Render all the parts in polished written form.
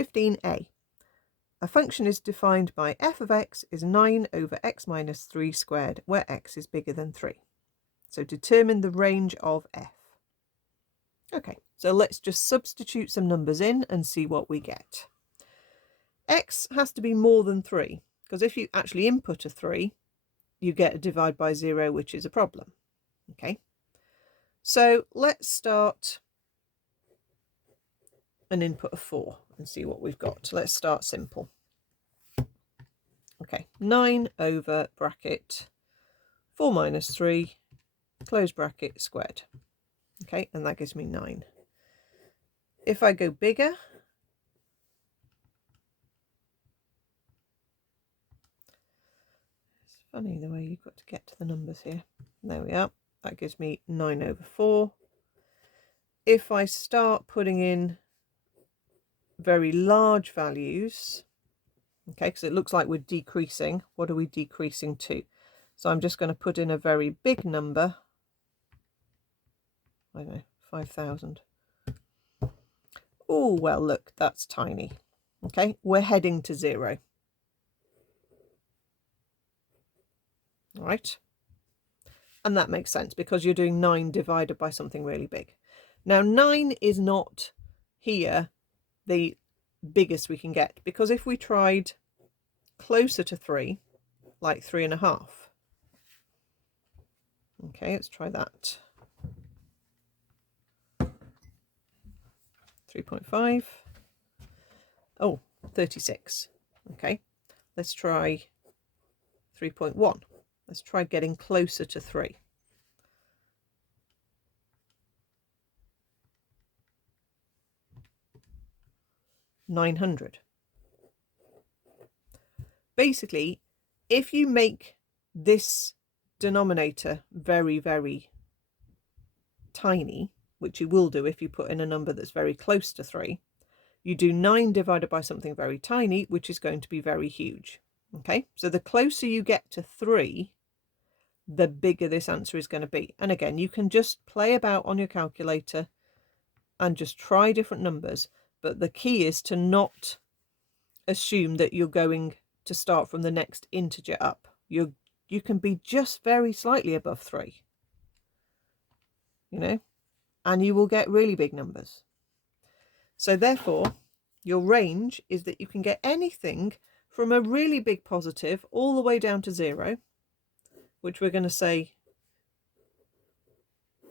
15a. A function is defined by f of x is 9 over x minus 3 squared, where x is bigger than 3. So determine the range of f. Okay, so let's just substitute some numbers in and see what we get. X has to be more than 3, because if you actually input a 3, you get a divide by 0, which is a problem. Okay, so let's start an input of 4 and see what we've got. Let's start simple. Okay, 9 over bracket 4 minus 3, close bracket, squared. Okay, and that gives me 9. If I go bigger, it's funny the way you've got to get to the numbers here. There we are. That gives me 9 over 4. If I start putting in very large values, okay, because it looks like we're decreasing. What are we decreasing to? So I'm just going to put in a very big number. I don't know, 5,000. Oh, well, look, that's tiny. Okay, we're heading to 0. All right. And that makes sense because you're doing 9 divided by something really big. Now, 9 is not here the biggest we can get, because if we tried closer to 3, like 3.5. Okay, let's try that. 3.5. Oh, 36. Okay, let's try 3.1. Let's try getting closer to 3. $900. Basically, if you make this denominator very, very tiny, which you will do if you put in a number that's very close to 3, you do 9 divided by something very tiny, which is going to be very huge. Okay, so the closer you get to 3, the bigger this answer is going to be. And again, you can just play about on your calculator and just try different numbers, but the key is to not assume that you're going to start from the next integer up. You can be just very slightly above 3, you know, and you will get really big numbers. So therefore, your range is that you can get anything from a really big positive all the way down to 0, which we're going to say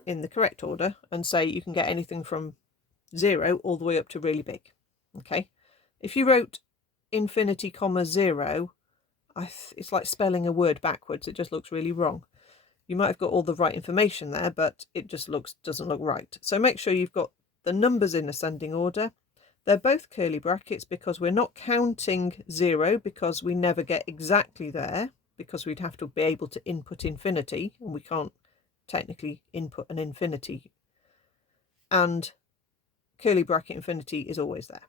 in the correct order, and say you can get anything from 0 all the way up to really big. Okay, if you wrote infinity comma 0, it's like spelling a word backwards. It just looks really wrong. You might have got all the right information there, but it just doesn't look right. So make sure you've got the numbers in ascending order. They're both curly brackets because we're not counting 0, because we never get exactly there, because we'd have to be able to input infinity, and we can't technically input an infinity. And curly bracket infinity is always there.